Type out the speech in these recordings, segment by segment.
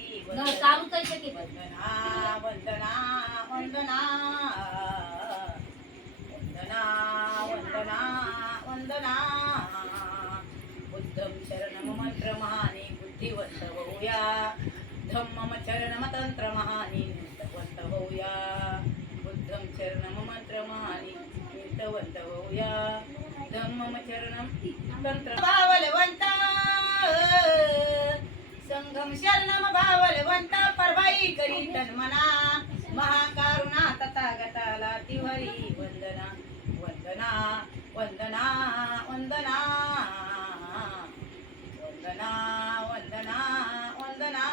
चालूच आहे की वंदना वंदना वंदना. वंदना वंदना वंदना. बुद्धम शरणम मंत्रमहानी बुद्धिवंत होऊया धम्मम चरणम तंत्रमहानी निंतवंत होऊया बुद्धम चरणम तंत्र बलवंत संगम शरणम भावलवंत परवाई करी तन्मना। महाकारुणा तथागताला तिवरी वंदना। वंदना वंदना वंदना। वंदना वंदना वंदना।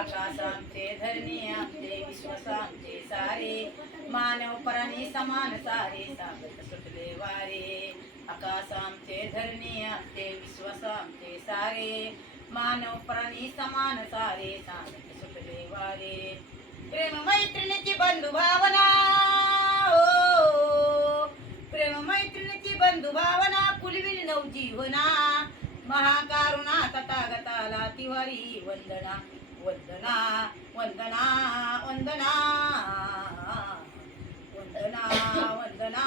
आकाश आमचे धरणी आमचे विश्वास आमचे सारे। मानव प्राणी समान सारे सागत सुटले वारे। आकाश आमचे धरणी आमचे विश्वास आमचे सारे। मानव प्राणी समान सारे सागत सुटले वारे प्रेम मैत्रिणीची बंधू भावना हो प्रेम मैत्रिणीची बंधू भावना कुलविल नवजीवना महाकारुणा तथागताला तिवारी वंदना वंदना वंदना वंदना. वंदना वंदना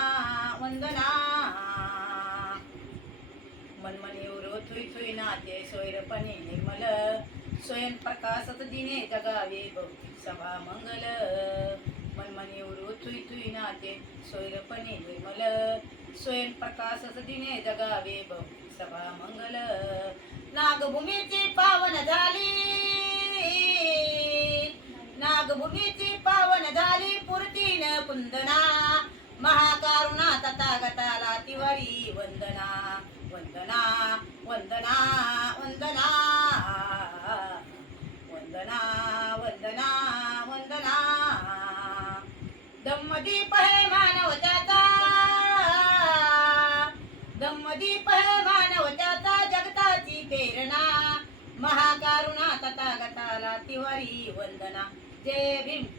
वंदना. मनमनी उरो थुई थुई नाचे सोयरपणे निर्मल स्वयं प्रकाशत दिने जगावे भौतिक सभा मंगल मनमनी उरो थुई थुई नाचे सोयरपणे निर्मल स्वयं प्रकाशत दिने जगावे भौतिक सभा मंगल नागभूमीची पावन झाली. नागभूमीची पावन झाली पुरतीन कुंदना. महाकारुणा तथागताला तिवारी वंदना. दमदीप है मानव त्याचा दम्मदीप हे मानव जाता जगताची प्रेरणा। महाकारुणा तथागताला तिवारी वंदना। जय भीम।